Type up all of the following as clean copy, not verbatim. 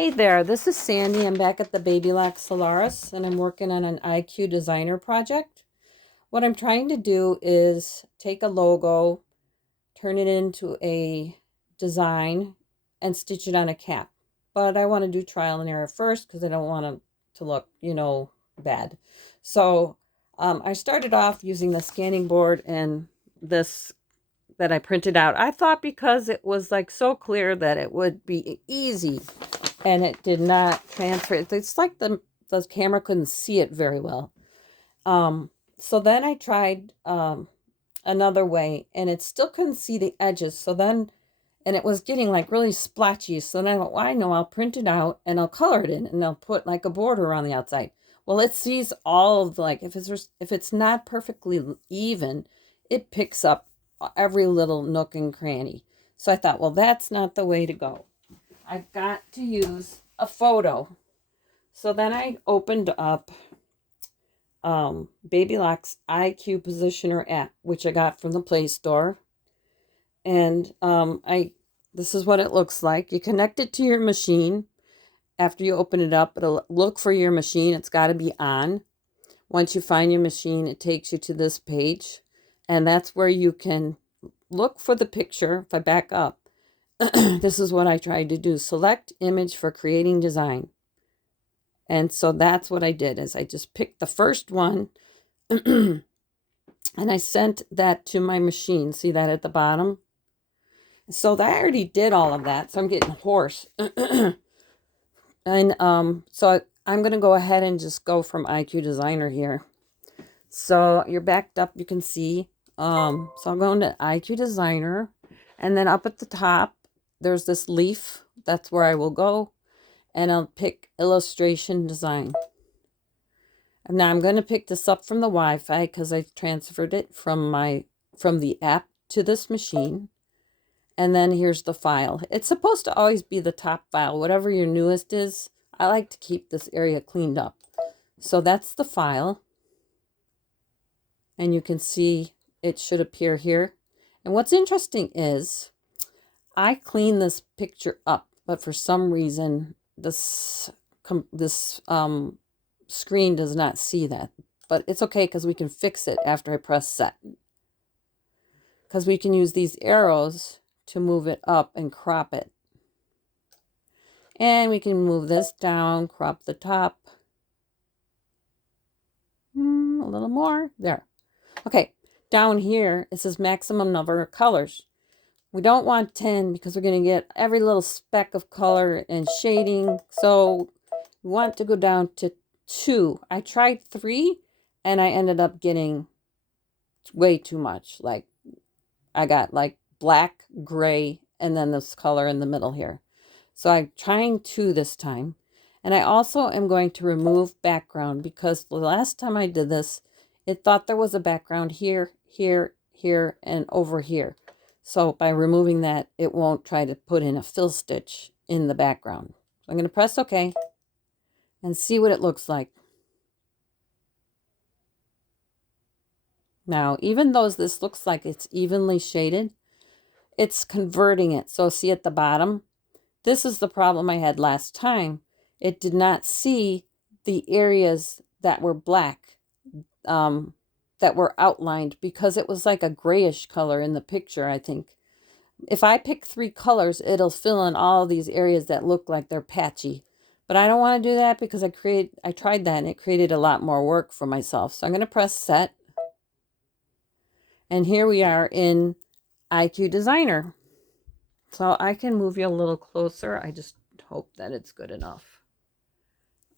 Hey there, this is Sandy. I'm back at the Babylock Solaris and I'm working on an IQ designer project. What I'm trying to do is take a logo, turn it into a design, and stitch it on a cap. But I want to do trial and error first because I don't want it to look, bad. So I started off using the scanning board and this that I printed out. I thought because it was like so clear that it would be easy and it did not transfer. It's like the camera couldn't see it very well. So then I tried another way and it still couldn't see the edges. So then, and it was getting like really splotchy. So then I went, well, I know I'll print it out and I'll color it in and I'll put like a border around the outside. Well, it sees all of the, like, if it's not perfectly even, it picks up every little nook and cranny. So I thought, well, that's not the way to go. I've got to use a photo. So then I opened up Babylock's IQ Positioner app, which I got from the Play Store. And this is what it looks like. You connect it to your machine. After you open it up, it'll look for your machine. It's got to be on. Once you find your machine, it takes you to this page. And that's where you can look for the picture. If I back up, this is what I tried to do. Select image for creating design. And so that's what I did, is I just picked the first one and I sent that to my machine. See that at the bottom? So I already did all of that. So I'm getting hoarse. And so I'm going to go ahead and just go from IQ Designer here. So you're backed up, you can see. So I'm going to IQ Designer. And then up at the top, there's this leaf. That's where I will go. And I'll pick Illustration Design. And now I'm going to pick this up from the Wi-Fi because I transferred it from the app to this machine. And then here's the file. It's supposed to always be the top file, whatever your newest is. I like to keep this area cleaned up. So that's the file. And you can see it should appear here. And what's interesting is I cleaned this picture up, but for some reason this screen does not see that. But it's okay because we can fix it after I press set. Because we can use these arrows to move it up and crop it. And we can move this down, crop the top. A little more. There. Okay, down here it says maximum number of colors. We don't want 10 because we're going to get every little speck of color and shading. So we want to go down to 2. I tried 3 and I ended up getting way too much. Like I got like black, gray, and then this color in the middle here. So I'm trying 2 this time. And I also am going to remove background because the last time I did this, it thought there was a background here, here, here, and over here. So by removing that, it won't try to put in a fill stitch in the background. So I'm going to press OK and see what it looks like. Now, even though this looks like it's evenly shaded, it's converting it. So see at the bottom, this is the problem I had last time. It did not see the areas that were black, that were outlined, because it was like a grayish color in the picture, I think. If I pick 3 colors, it'll fill in all these areas that look like they're patchy. But I don't want to do that because I tried that and it created a lot more work for myself. So I'm going to press set. And here we are in IQ Designer. So I can move you a little closer. I just hope that it's good enough.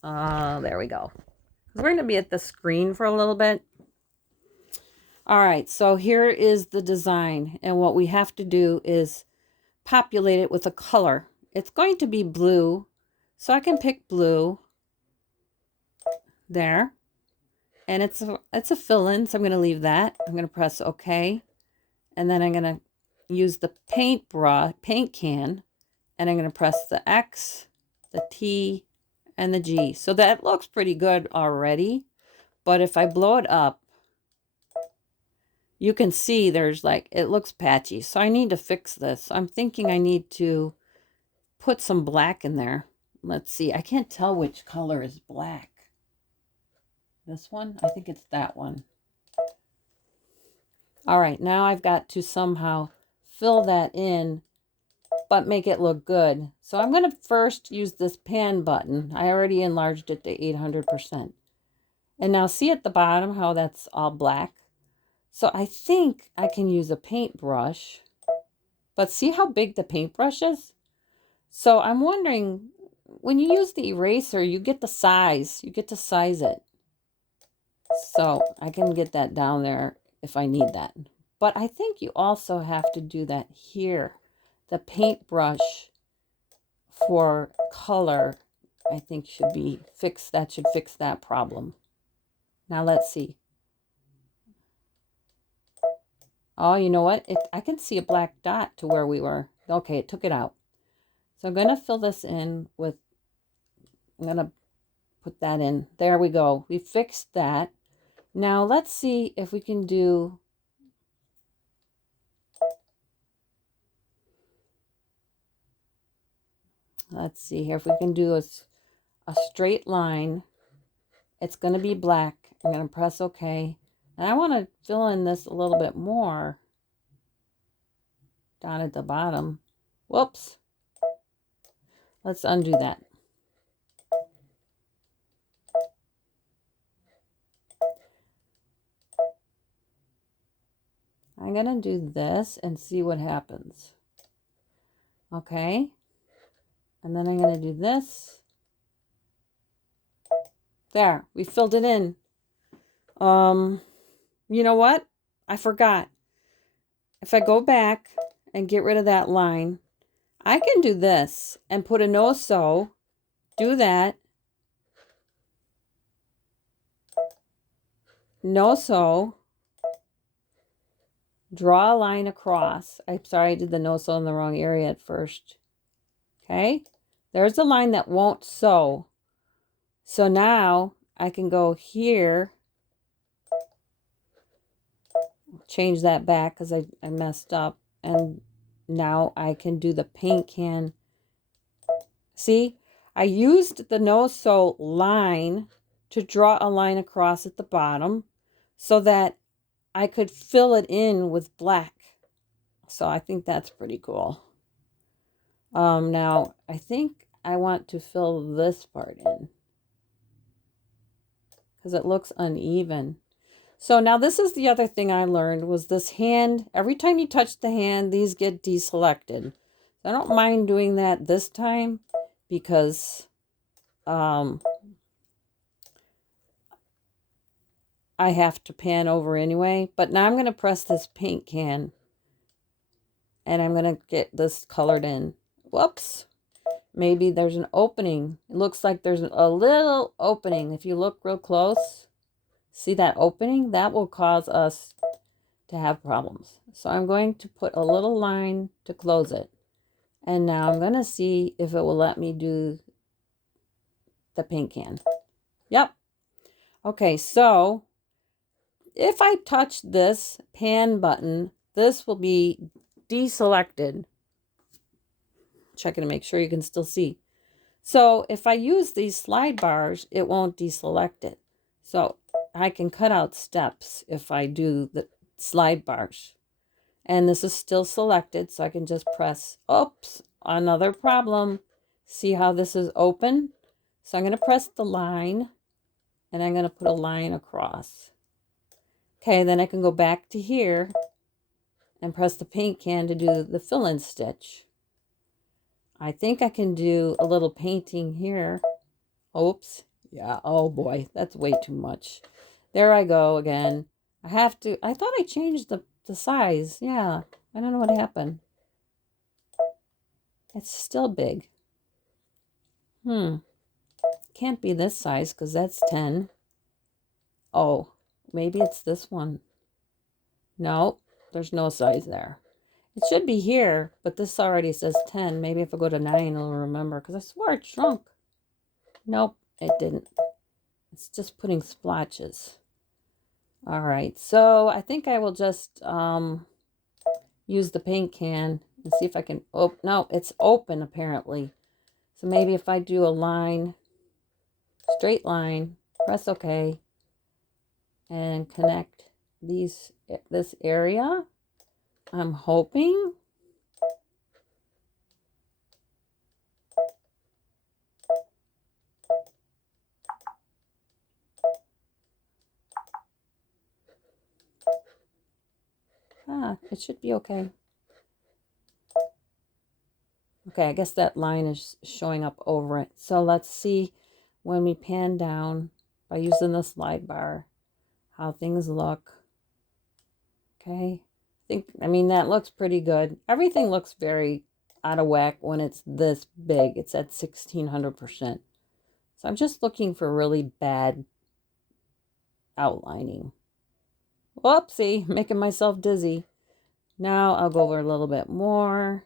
There we go. We're going to be at the screen for a little bit. All right, so here is the design. And what we have to do is populate it with a color. It's going to be blue. So I can pick blue. There. And it's a fill-in, so I'm going to leave that. I'm going to press OK. And then I'm going to use the paint can, and I'm going to press the X, the T, and the G. So that looks pretty good already. But if I blow it up, you can see there's like, it looks patchy. So I need to fix this. I'm thinking I need to put some black in there. let's see. I can't tell which color is black. This one? I think it's that one. All right, now I've got to somehow fill that in, but make it look good. So I'm going to first use this pan button. I already enlarged it to 800%. And now see at the bottom how that's all black? So I think I can use a paintbrush, but see how big the paintbrush is? So I'm wondering, when you use the eraser, you get the size. You get to size it. So I can get that down there if I need that. But I think you also have to do that here. The paintbrush for color, I think should be fixed. That should fix that problem. Now let's see. Oh, you know what? I can see a black dot to where we were. Okay, it took it out. So I'm going to fill this in with, I'm going to put that in. There we go. We fixed that. Now let's see if we can do, let's see here, if we can do a straight line. It's going to be black. I'm going to press OK. And I want to fill in this a little bit more down at the bottom. Whoops. Let's undo that. I'm going to do this and see what happens. Okay. And then I'm going to do this. There, we filled it in. You know what? I forgot. If I go back and get rid of that line, I can do this and put a no-sew. Do that. No-sew. Draw a line across. I'm sorry, I did the no-sew in the wrong area at first. Okay. There's a line that won't sew. So now I can go here. Change that back because I messed up. And now I can do the paint can. See, I used the no-sew line to draw a line across at the bottom so that I could fill it in with black. So I think that's pretty cool. Now I think I want to fill this part in because it looks uneven. So now this is the other thing I learned was this hand. Every time you touch the hand, these get deselected. I don't mind doing that this time because I have to pan over anyway. But now I'm going to press this paint can and I'm going to get this colored in. Whoops. Maybe there's an opening. It looks like there's a little opening. If you look real close, see that opening? That will cause us to have problems. So I'm going to put a little line to close it. And now I'm going to see if it will let me do the paint can. Yep. Okay, so if I touch this pan button, this will be deselected. Checking to make sure you can still see. So if I use these slide bars, it won't deselect it. So I can cut out steps if I do the slide bars. And this is still selected, so I can just press, oops, another problem. See how this is open? So I'm going to press the line, and I'm going to put a line across. Okay, then I can go back to here and press the paint can to do the fill-in stitch. I think I can do a little painting here. Oops. Yeah, oh boy, that's way too much. There I go again. I thought I changed the size. Yeah, I don't know what happened. It's still big. Can't be this size because that's 10. Oh, maybe it's this one. No, there's no size there. It should be here, but this already says 10. Maybe if I go to 9, I'll remember because I swore it shrunk. Nope, it didn't. It's just putting splotches. All right, so I think I will just use the paint can and see if I can, oh, no, it's open apparently. So maybe if I do a line, straight line, press OK, and connect this area, I'm hoping. It should be okay. Okay, I guess that line is showing up over it. So let's see when we pan down by using the slide bar, how things look. Okay, I mean, that looks pretty good. Everything looks very out of whack when it's this big. It's at 1600%. So I'm just looking for really bad outlining. Whoopsie, making myself dizzy. Now I'll go over a little bit more.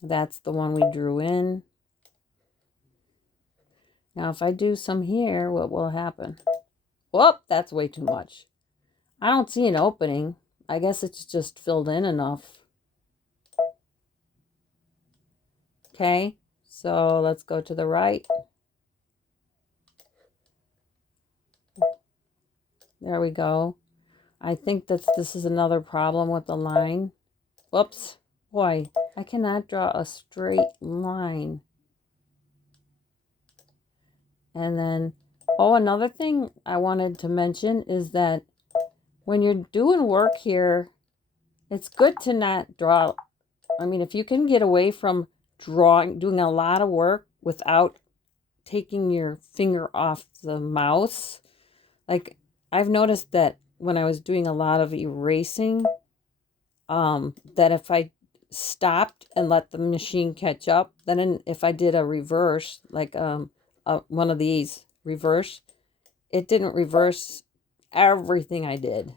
That's the one we drew in. Now if I do some here, what will happen? Whoop, that's way too much. I don't see an opening. I guess it's just filled in enough. Okay, so let's go to the right. There we go. I think that this is another problem with the line. Whoops. Boy, I cannot draw a straight line. And then, oh, another thing I wanted to mention is that when you're doing work here, it's good to not draw. I mean, if you can get away from doing a lot of work without taking your finger off the mouse. Like, I've noticed that when I was doing a lot of erasing, that if I stopped and let the machine catch up, then if I did a reverse, like one of these reverse, it didn't reverse everything I did,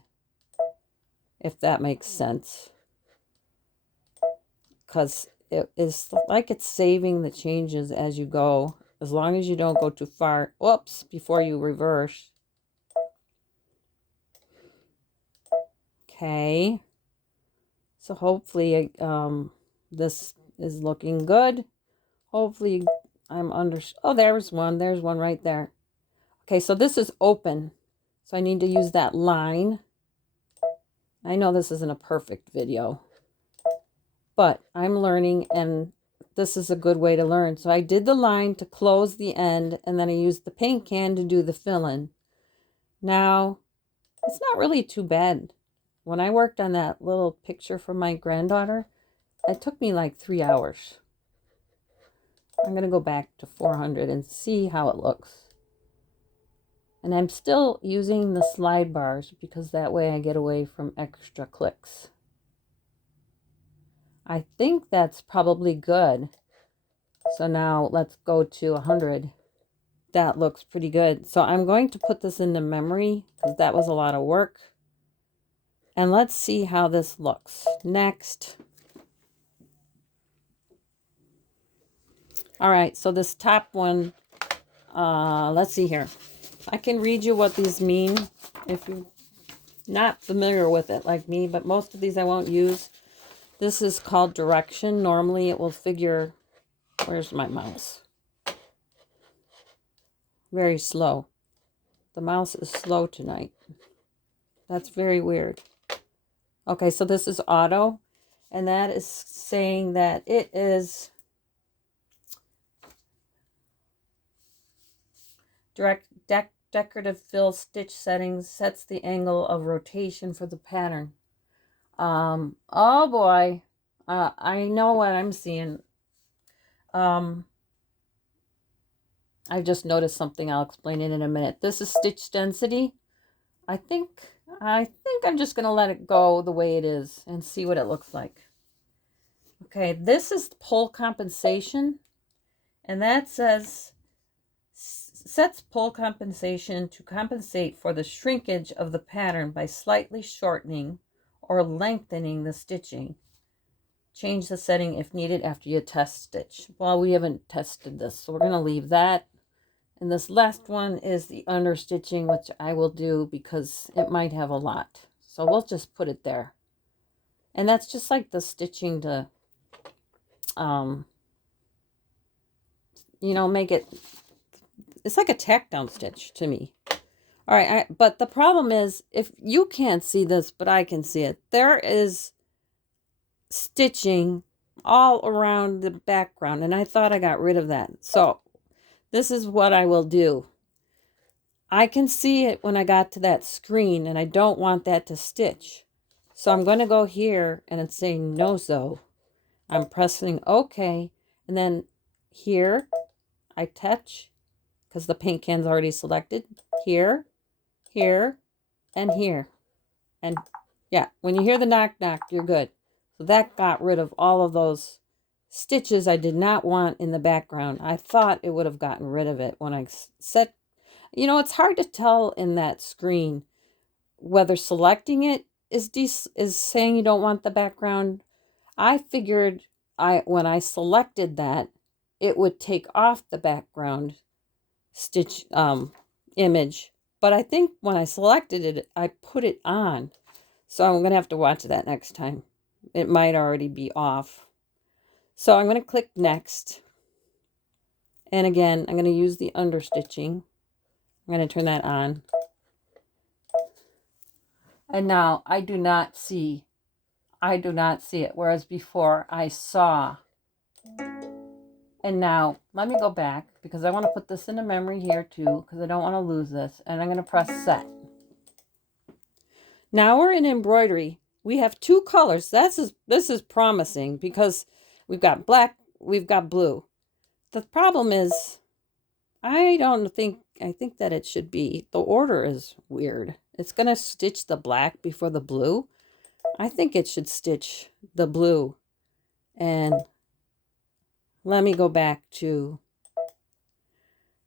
if that makes sense. Because it is like it's saving the changes as you go, as long as you don't go too far. Whoops, before you reverse. Okay. So hopefully this is looking good. Hopefully I'm under... Oh, there's one. There's one right there. Okay, so this is open. So I need to use that line. I know this isn't a perfect video, but I'm learning, and this is a good way to learn. So I did the line to close the end, and then I used the paint can to do the fill-in. Now, it's not really too bad. When I worked on that little picture for my granddaughter, it took me like 3 hours. I'm going to go back to 400 and see how it looks. And I'm still using the slide bars because that way I get away from extra clicks. I think that's probably good. So now let's go to 100. That looks pretty good. So I'm going to put this into memory because that was a lot of work. And let's see how this looks. Next. All right, so this top one, let's see here. I can read you what these mean if you're not familiar with it like me, but most of these I won't use. This is called direction. Normally it will figure, where's my mouse? Very slow. The mouse is slow tonight. That's very weird. Okay, so this is auto, and that is saying that it is decorative fill stitch settings, sets the angle of rotation for the pattern. Oh boy, I know what I'm seeing. I just noticed something. I'll explain it in a minute. This is stitch density. I think I'm just gonna let it go the way it is and see what it looks like. Okay, this is pull compensation, and that says sets pull compensation to compensate for the shrinkage of the pattern by slightly shortening or lengthening the stitching. Change the setting if needed after you test stitch. Well, we haven't tested this, so we're going to leave that. And this last one is the understitching, which I will do because it might have a lot. So we'll just put it there. And that's just like the stitching to, you know, make it, it's like a tack down stitch to me. All right, but the problem is, if you can't see this, but I can see it, there is stitching all around the background, and I thought I got rid of that. So this is what I will do. I can see it when I got to that screen, and I don't want that to stitch. So I'm going to go here, and it's saying no, so I'm pressing OK, and then here I touch, because the paint can's already selected, here, here, and here. And yeah, when you hear the knock knock, you're good. So that got rid of all of those stitches I did not want in the background. I thought it would have gotten rid of it when I set, you know, it's hard to tell in that screen whether selecting it is saying you don't want the background. I figured when I selected that, it would take off the background stitch image. But I think when I selected it, I put it on. So I'm going to have to watch that next time. It might already be off. So I'm going to click next. And again, I'm going to use the understitching. I'm going to turn that on. And now I do not see it. Whereas before I saw. And now let me go back because I want to put this into memory here too, because I don't want to lose this. And I'm going to press set. Now we're in embroidery. We have two colors. This is promising because we've got black, we've got blue. The problem is I think that it should be, the order is weird. It's going to stitch the black before the blue. I think it should stitch the blue. And let me go back to,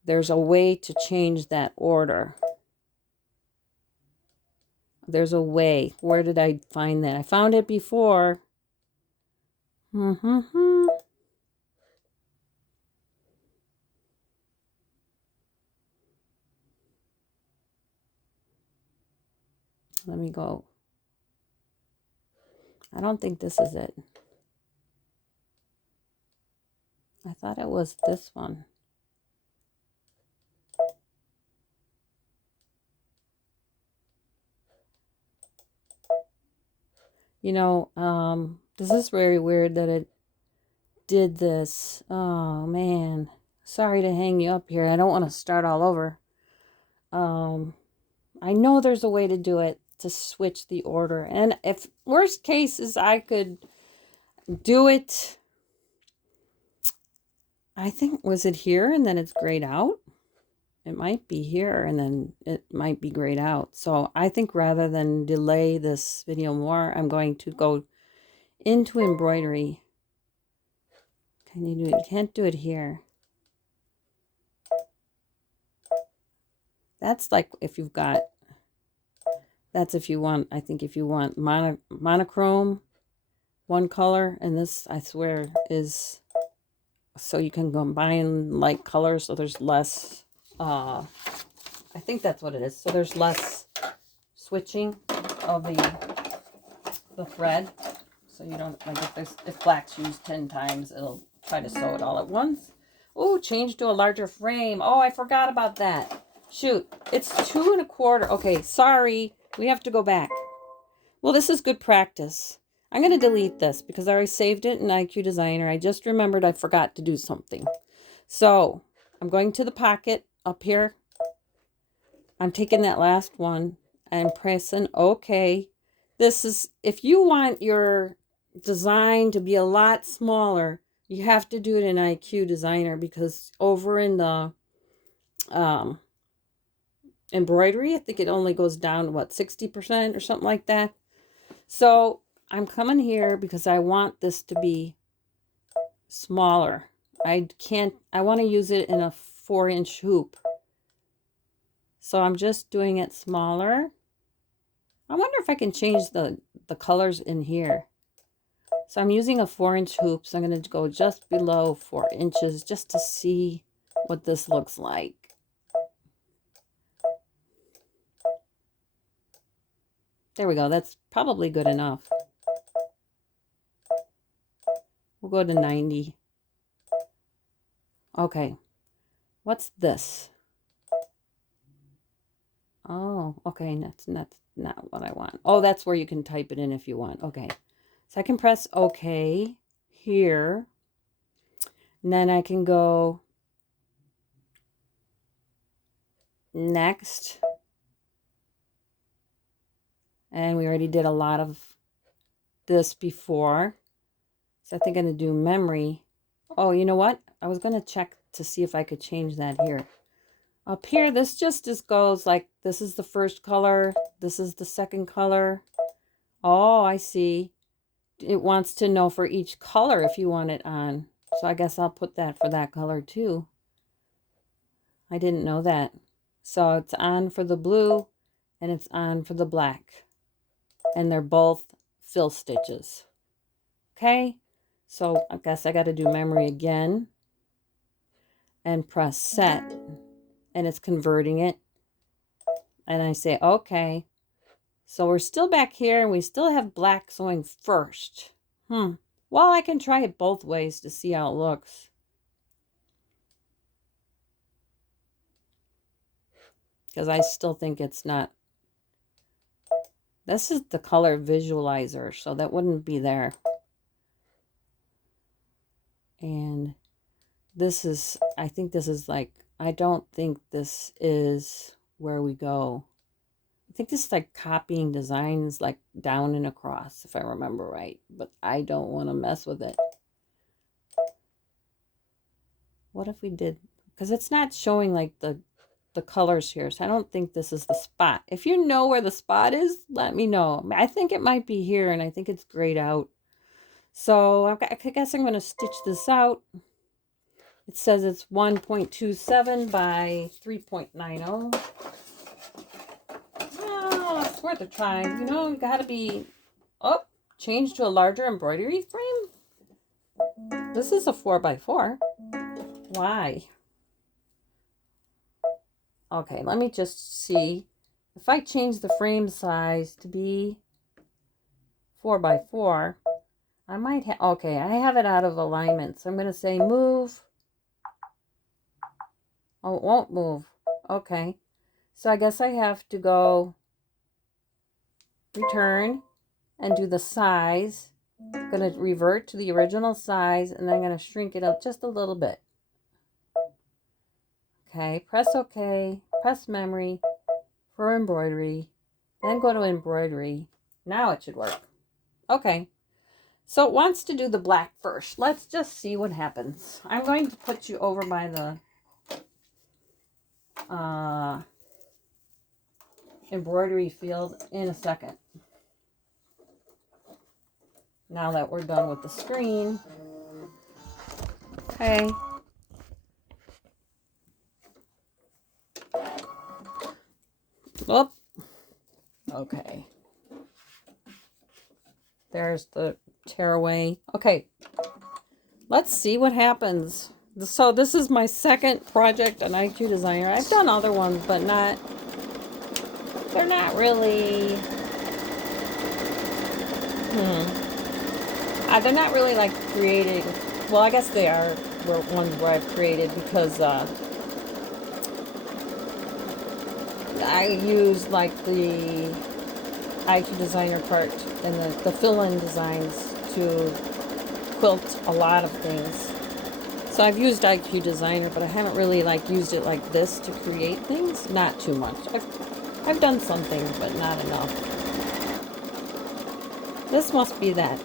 there's a way to change that order. There's a way. Where did I find that? I found it before. Let me go. I don't think this is it. I thought it was this one. You know, this is very weird that it did this. Oh, man. Sorry to hang you up here. I don't want to start all over. I know there's a way to do it, to switch the order. And if worst case is I could do it, I think, was it here and then it's grayed out? It might be here and then it might be grayed out. So I think rather than delay this video more, I'm going to go into embroidery. Can you do it? You can't do it here. That's like if you've got, that's if you want, I think if you want monochrome, one color, and this, I swear, is so you can combine like colors, so there's less, I think that's what it is. So there's less switching of the thread. So you don't, like if black's used 10 times, it'll try to sew it all at once. Oh, change to a larger frame. Oh, I forgot about that. Shoot, it's 2 1/4. Okay, sorry. We have to go back. Well, this is good practice. I'm going to delete this because I already saved it in IQ Designer. I just remembered I forgot to do something. So I'm going to the pocket up here. I'm taking that last one and pressing OK. This is, if you want your design to be a lot smaller, you have to do it in IQ Designer, because over in the embroidery, I think it only goes down to what, 60% or something like that. So I'm coming here because I want this to be smaller. I want to use it in a 4-inch hoop. So I'm just doing it smaller. I wonder if I can change the colors in here. So I'm using a 4-inch hoop. So I'm going to go just below 4 inches just to see what this looks like. There we go. That's probably good enough. We'll go to 90. Okay. What's this? Oh, okay. That's not what I want. Oh, that's where you can type it in if you want. Okay. So I can press OK here. And then I can go next. And we already did a lot of this before. So I think I'm going to do memory. Oh, you know what? I was going to check to see if I could change that here. Up here, this just goes like, this is the first color. This is the second color. Oh, I see. It wants to know for each color if you want it on. So I guess I'll put that for that color too. I didn't know that. So it's on for the blue and it's on for the black. And they're both fill stitches. Okay. So I guess I got to do memory again. And press set. And it's converting it. And I say, okay. So we're still back here and we still have black going first. Well, I can try it both ways to see how it looks. Because I still think it's not. This is the color visualizer, so that wouldn't be there. And this is, I think this is like, I don't think this is where we go. I think this is like copying designs like down and across, if I remember right. But I don't want to mess with it. What if we did, because it's not showing like the colors here. So I don't think this is the spot. If you know where the spot is, let me know. I think it might be here and I think it's grayed out. So I guess I'm going to stitch this out. It says it's 1.27 by 3.90. Oh, it's worth a try. You know, you got to be, oh, change to a larger embroidery frame. This is a 4x4. Why? Okay, let me just see. If I change the frame size to be 4x4, I might have, okay, I have it out of alignment. So I'm going to say move. Oh, it won't move. Okay. So I guess I have to go return and do the size. I'm going to revert to the original size and then I'm going to shrink it up just a little bit. Okay, press OK, press memory for embroidery, then go to embroidery. Now it should work. Okay, so it wants to do the black first. Let's just see what happens. I'm going to put you over by the embroidery field in a second. Now that we're done with the screen. Okay. Whoop. Okay. There's the tearaway. Okay. Let's see what happens. So this is my second project on IQ Designer. I've done other ones, but they're not really, they're not really like creating, well, I guess they are ones where I've created because I use like the IQ Designer part and the fill-in designs to quilt a lot of things. So I've used IQ Designer, but I haven't really like used it like this to create things. Not too much. I've done some things, but not enough. This must be that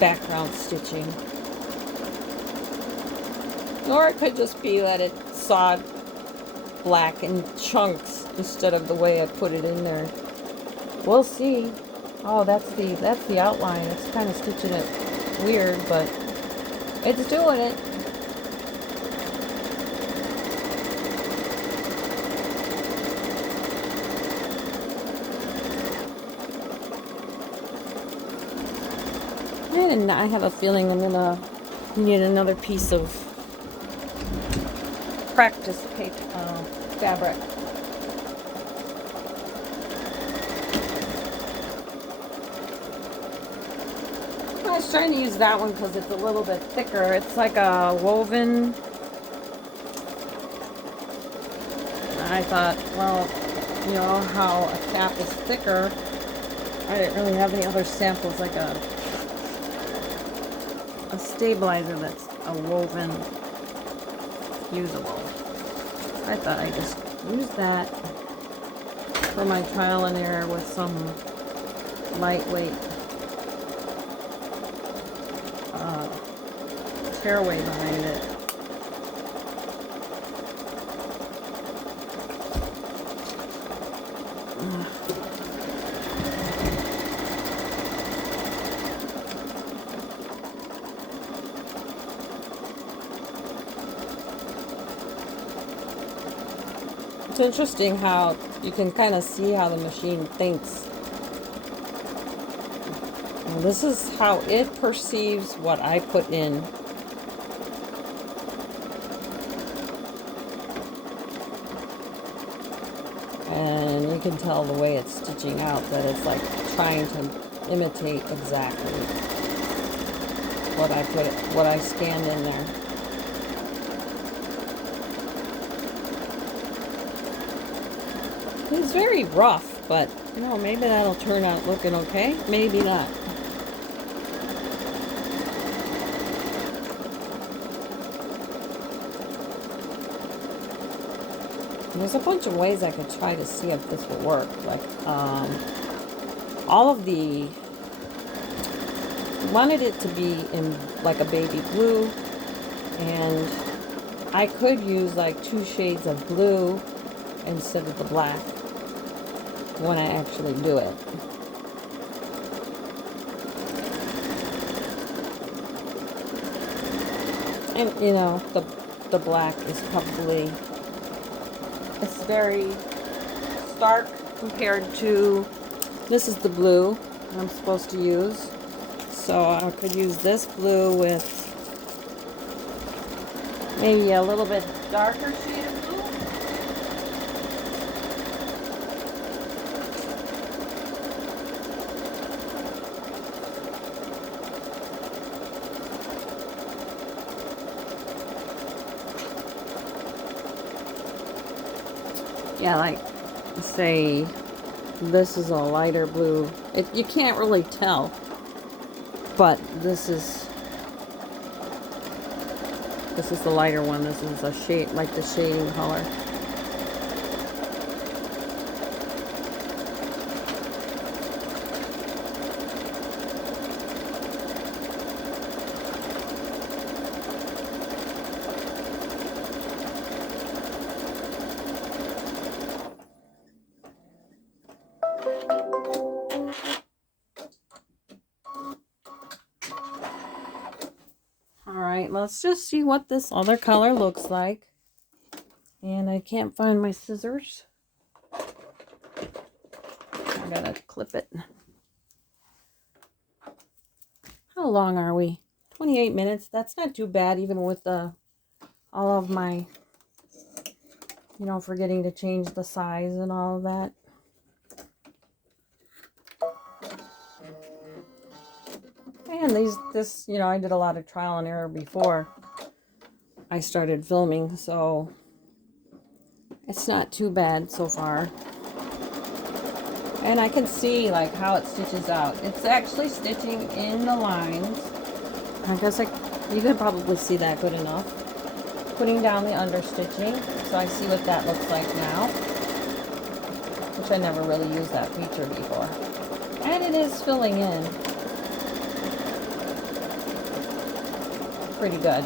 background stitching. Or it could just be that it sawed black in chunks instead of the way I put it in there. We'll see. Oh, that's the outline. It's kind of stitching it weird, but it's doing it. And I have a feeling I'm gonna need another piece of practice fabric. I was trying to use that one because it's a little bit thicker. It's like a woven. I thought, well, you know how a cap is thicker. I didn't really have any other samples, like a stabilizer that's a woven usable. I thought I'd just use that for my trial and error with some lightweight tearaway behind it. It's interesting how you can kind of see how the machine thinks. Well, this is how it perceives what I put in. And you can tell the way it's stitching out that it's like trying to imitate exactly what I scanned in there. It's very rough, but you know, maybe that'll turn out looking okay. Maybe not. There's a bunch of ways I could try to see if this will work. Like, all of the, wanted it to be in like a baby blue, and I could use like 2 shades of blue instead of the black when I actually do it. And you know, the black is probably, it's very stark compared to, this is the blue I'm supposed to use. So I could use this blue with maybe a little bit darker shade of blue. Yeah, like, say, this is a lighter blue. You can't really tell, but this is the lighter one. This is a shade, like the shading color. Alright, let's just see what this other color looks like. And I can't find my scissors. I gotta clip it. How long are we? 28 minutes. That's not too bad, even with all of my, you know, forgetting to change the size and all of that. And this, you know, I did a lot of trial and error before I started filming, so it's not too bad so far. And I can see like how it stitches out. It's actually stitching in the lines. I guess you can probably see that good enough. Putting down the understitching, so I see what that looks like now, which I never really used that feature before. And it is filling in pretty good.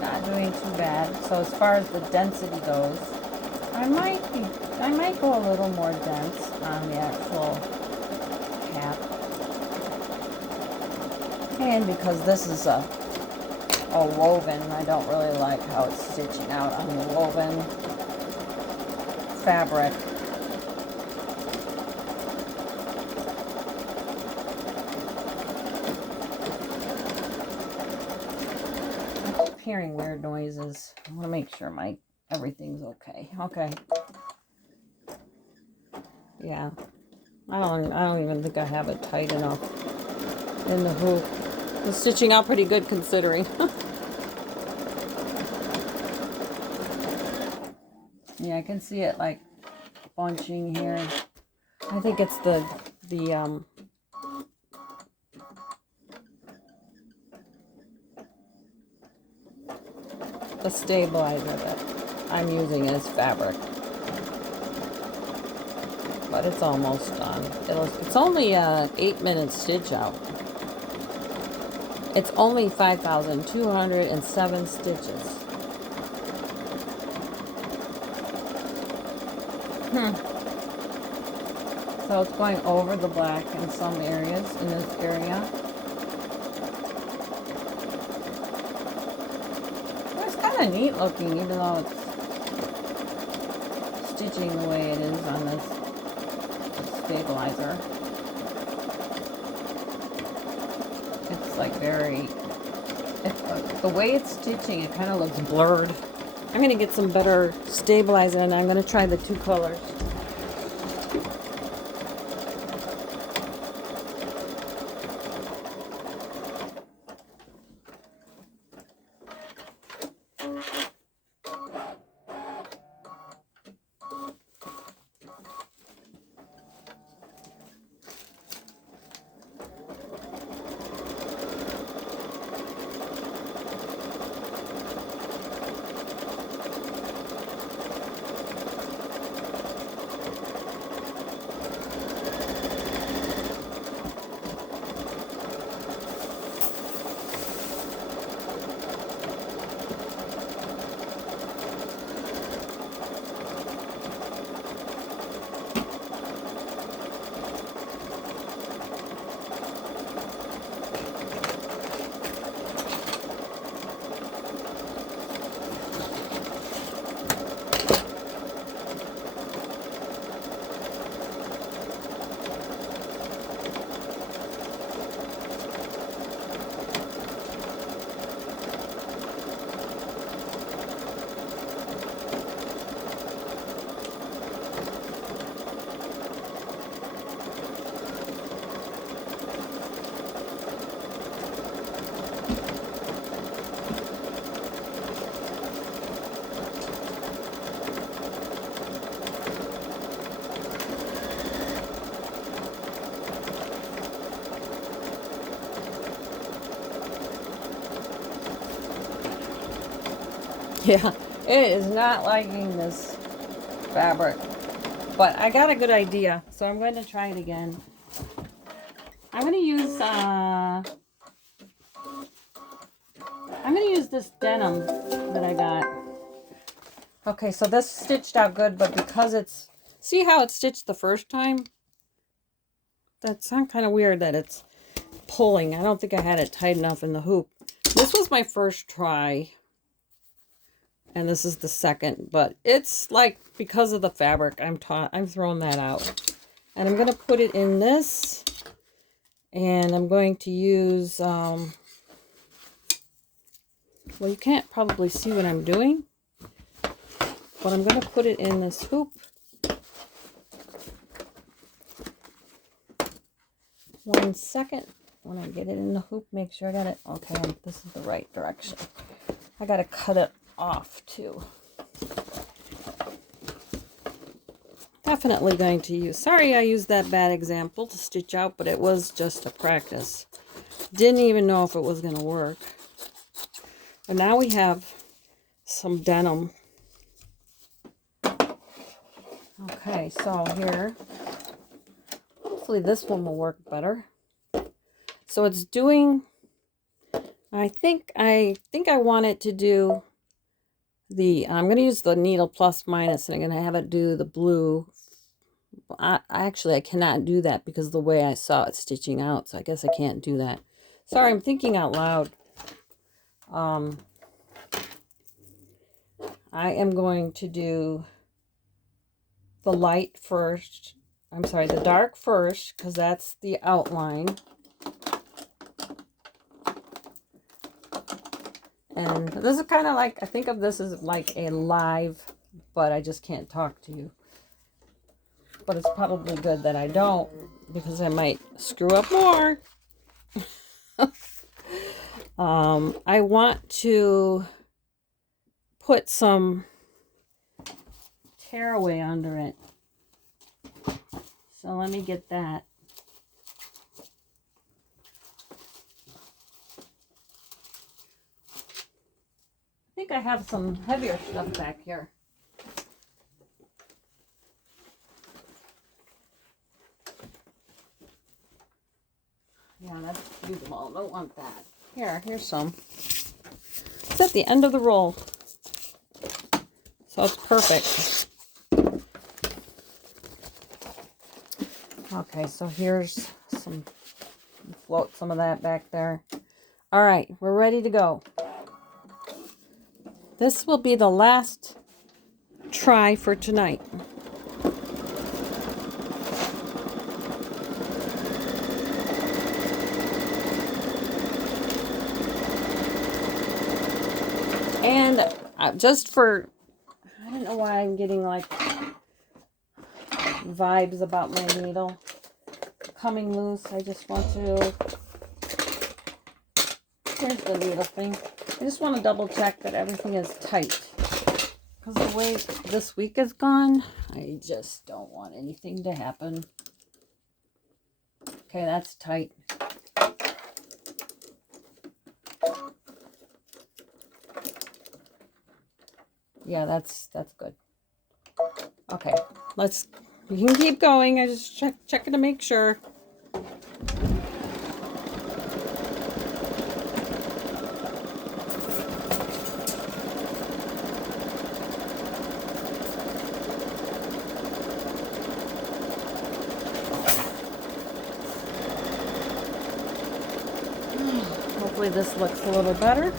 Not doing too bad. So as far as the density goes, I might go a little more dense on the actual cap. And because this is a woven, I don't really like how it's stitching out on the woven fabric. I keep hearing weird noises. I want to make sure my everything's okay. Okay. Yeah. I don't even think I have it tight enough in the hoop. It's stitching out pretty good considering. Yeah, I can see it like bunching here. I think it's the stabilizer that I'm using as fabric. But it's almost done. It's only a 8-minute stitch out. It's only 5,207 stitches. So it's going over the black in some areas, in this area. It's kind of neat looking, even though it's stitching the way it is on this stabilizer. It's like the way it's stitching, it kind of looks blurred. I'm going to get some better stabilizer and I'm going to try the 2 colors. Yeah, it is not liking this fabric, but I got a good idea, so I'm going to try it again. I'm going to use this denim that I got. Okay, so this stitched out good, but because it's, see how it's stitched the first time? That sounds kind of weird that it's pulling. I don't think I had it tight enough in the hoop. This was my first try. And this is the second, but it's like, because of the fabric, I'm throwing that out. And I'm going to put it in this, and I'm going to use, well, you can't probably see what I'm doing, but I'm going to put it in this hoop. One second. When I get it in the hoop, make sure I got it. Okay, this is the right direction. I got to cut it off too. Definitely going to use, sorry I used that bad example to stitch out, but it was just a practice. Didn't even know if it was going to work. But now we have some denim. Okay, so here, hopefully this one will work better. So it's doing, I think I want it to do I'm going to use the needle plus minus, and I'm going to have it do the blue. Actually, I cannot do that because of the way I saw it stitching out, so I guess I can't do that. Sorry, I'm thinking out loud. I am going to do the light first. I'm sorry, the dark first, because that's the outline. And this is kind of like, I think of this as like a live, but I just can't talk to you. But it's probably good that I don't, because I might screw up more. I want to put some tearaway under it. So let me get that. I think I have some heavier stuff back here. Yeah, that's usable. Don't want that. Here's some. It's at the end of the roll. So it's perfect. Okay, so here's some, float some of that back there. All right, we're ready to go. This will be the last try for tonight. And just for, I don't know why I'm getting like vibes about my needle coming loose. I just want to, here's the needle thing. I just want to double check that everything is tight. Because the way this week is gone, I just don't want anything to happen. Okay, that's tight. Yeah, that's good. Okay, you can keep going. I just checking to make sure. Hopefully this looks a little better.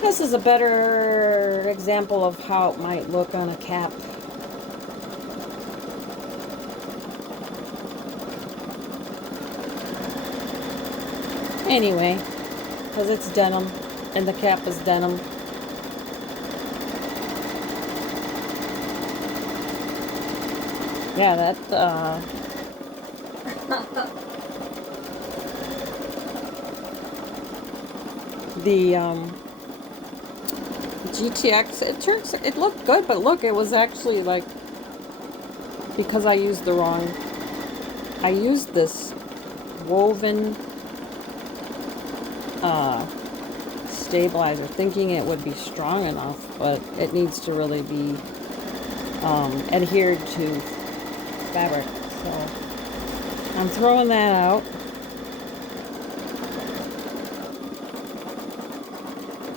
This is a better example of how it might look on a cap. Anyway, because it's denim and the cap is denim. Yeah, that the GTX, it looked good, but look, it was actually like, because I used this woven stabilizer thinking it would be strong enough, but it needs to really be adhered to fabric. So I'm throwing that out.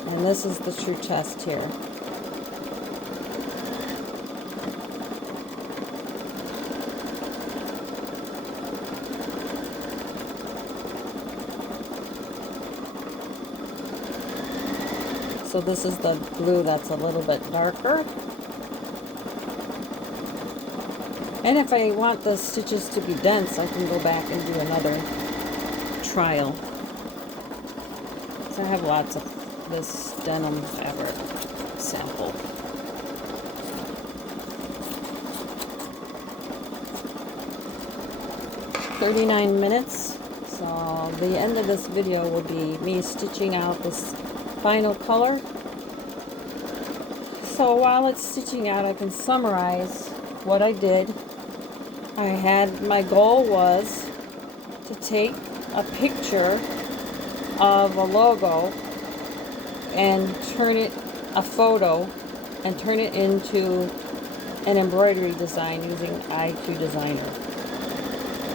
And this is the true chest here. So this is the blue that's a little bit darker. And if I want the stitches to be dense, I can go back and do another trial. So I have lots of this denim fabric sample. "39 minutes. So the end of this video will be me stitching out this final color. So while it's stitching out, I can summarize what I did. My goal was to take a picture of a logo and a photo and turn it into an embroidery design using IQ Designer.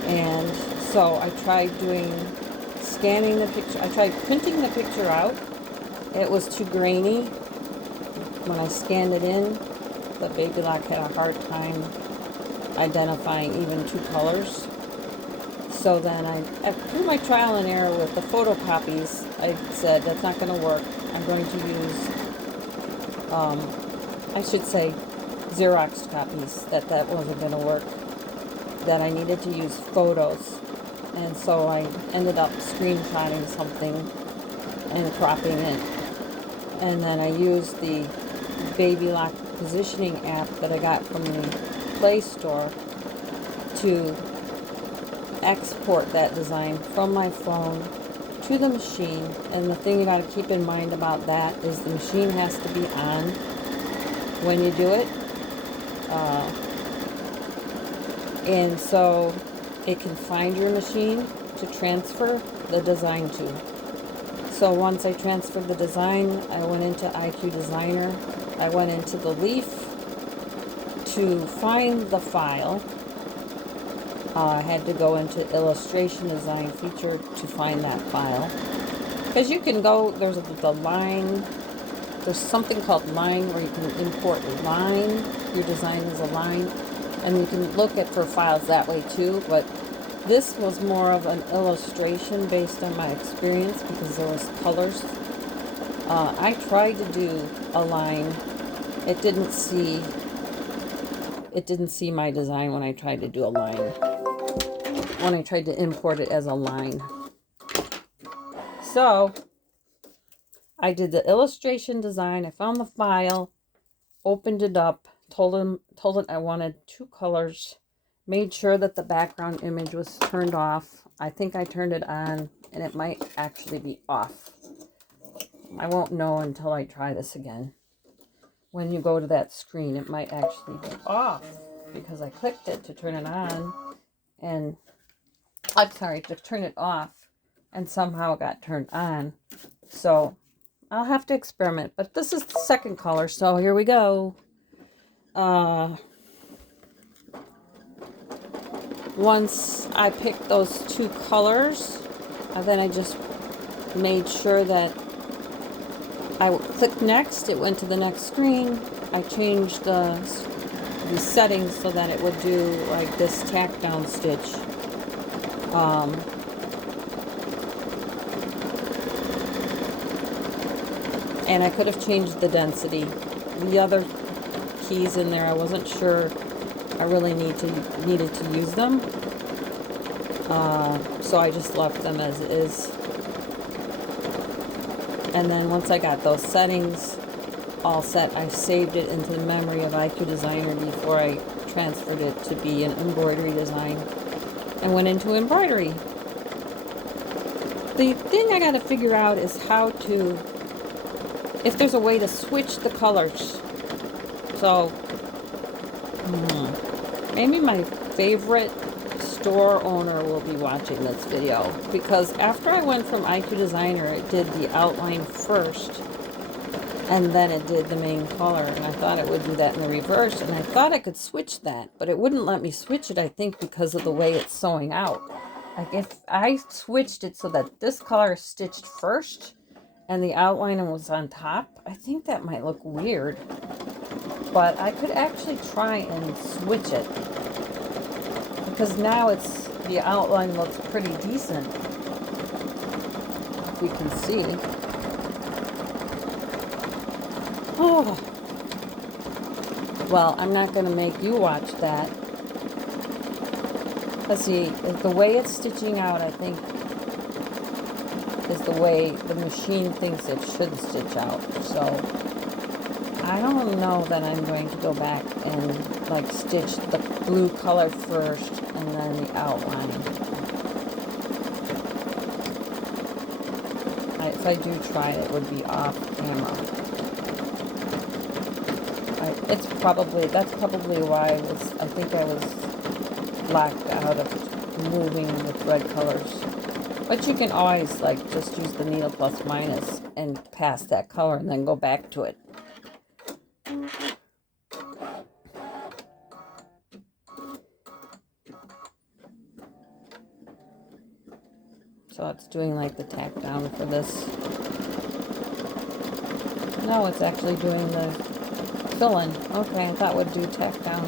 And so I tried scanning the picture. I tried printing the picture out. It was too grainy. When I scanned it in, the Babylock had a hard time identifying even two colors. So then through my trial and error with the photocopies, I said that's not going to work. I'm going to use, I should say, Xerox copies that wasn't going to work, that I needed to use photos. And so I ended up screenshotting something and cropping it. And then I used the Babylock positioning app that I got from the Play Store to export that design from my phone to the machine. And the thing you got to keep in mind about that is the machine has to be on when you do it. And so it can find your machine to transfer the design to. So once I transferred the design, I went into IQ Designer. I went into the leaf to find the file. I had to go into Illustration Design Feature to find that file. Because you can go, there's the line, there's something called line where you can import line. Your design is a line. And you can look at for files that way too. But this was more of an illustration based on my experience because there was colors. I tried to do a line. It didn't see my design when I tried to do a line. When I tried to import it as a line. So I did the illustration design. I found the file, opened it up, told it I wanted 2 colors, made sure that the background image was turned off. I think I turned it on, and it might actually be off. I won't know until I try this again. When you go to that screen, it might actually be off because I clicked it to turn it on, and I'm sorry, to turn it off, and somehow it got turned on. So I'll have to experiment, but this is the second color, so here we go. Once I picked those 2 colors, then I just made sure that I clicked next. It went to the next screen. I changed the settings so that it would do like this tack down stitch. And I could have changed the density. The other keys in there, I wasn't sure I really needed to use them. So I just left them as is. And then once I got those settings all set, I saved it into the memory of IQ Designer before I transferred it to be an embroidery design. And went into embroidery. The thing I got to figure out is how to, if there's a way to switch the colors. So, maybe my favorite store owner will be watching this video, because after I went from IQ Designer, it did the outline first, and then it did the main color, and I thought it would do that in the reverse, and I thought I could switch that, but it wouldn't let me switch it, I think, because of the way it's sewing out. Like, if I switched it so that this color is stitched first, and the outline was on top, I think that might look weird. But I could actually try and switch it, because now the outline looks pretty decent. If you can see. Oh. Well, I'm not going to make you watch that. Let's see, the way it's stitching out, I think, is the way the machine thinks it should stitch out. So I don't know that I'm going to go back and like stitch the blue color first and then the outline. If I do try it, it would be off camera. That's probably why I think I was locked out of moving the thread colors. But you can always like just use the needle plus minus and pass that color and then go back to it. So it's doing like the tack down for this. No, it's actually doing the fill-in. Okay, I thought it would do tack down.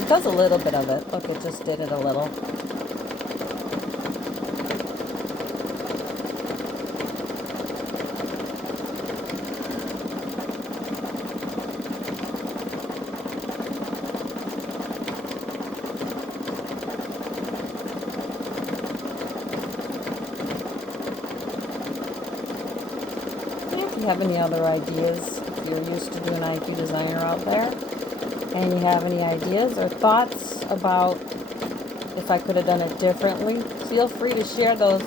It does a little bit of it. Look, it just did it a little. you have any other ideas, if you're used to doing IQ Designer out there, and you have any ideas or thoughts about if I could have done it differently, feel free to share those.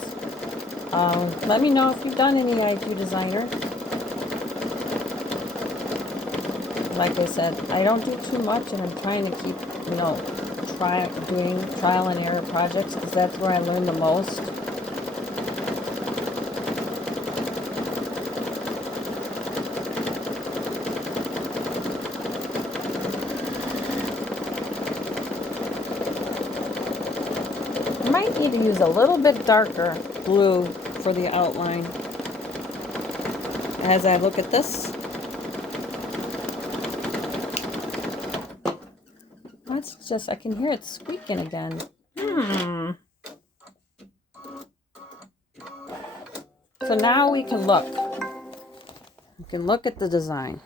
Let me know if you've done any IQ Designer. Like I said, I don't do too much, and I'm trying to keep, doing trial and error projects, because that's where I learn the most. I might need to use a little bit darker blue for the outline as I look at this. That's just, I can hear it squeaking again. So now we can look. You can look at the design.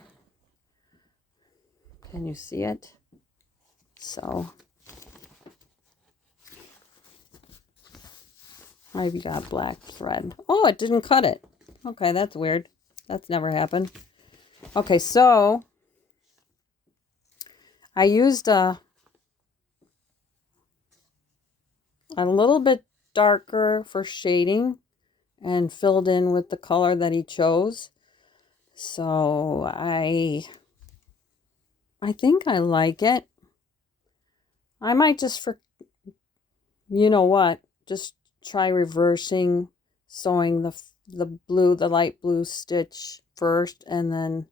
Can you see it? So I've got black thread. Oh, it didn't cut it. Okay, that's weird. That's never happened. Okay, so I used a little bit darker for shading and filled in with the color that he chose. So I think I like it. I might just, just try reversing sewing the light blue stitch first, and then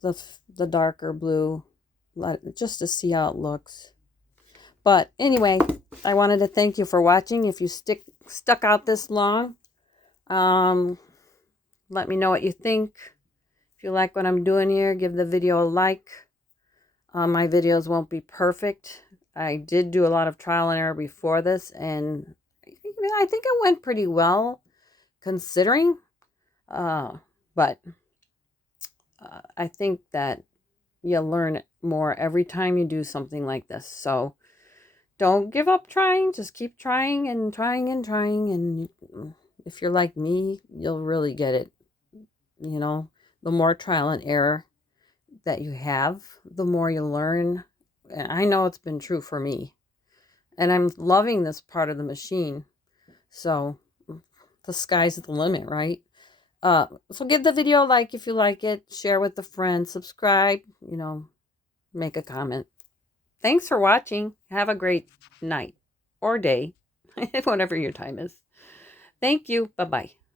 the darker blue, just to see how it looks. But anyway, I wanted to thank you for watching. If you stuck out this long, let me know what you think. If you like what I'm doing here, give the video a like. My videos won't be perfect. I did do a lot of trial and error before this, and I think it went pretty well considering. But I think that you learn more every time you do something like this. So don't give up trying. Just keep trying and trying and trying. And if you're like me, you'll really get it. The more trial and error that you have, the more you learn. And I know it's been true for me. And I'm loving this part of the machine. So the sky's the limit, right? So give the video a like if you like it. Share with a friend. Subscribe. Make a comment. Thanks for watching. Have a great night or day, whatever your time is. Thank you. Bye-bye.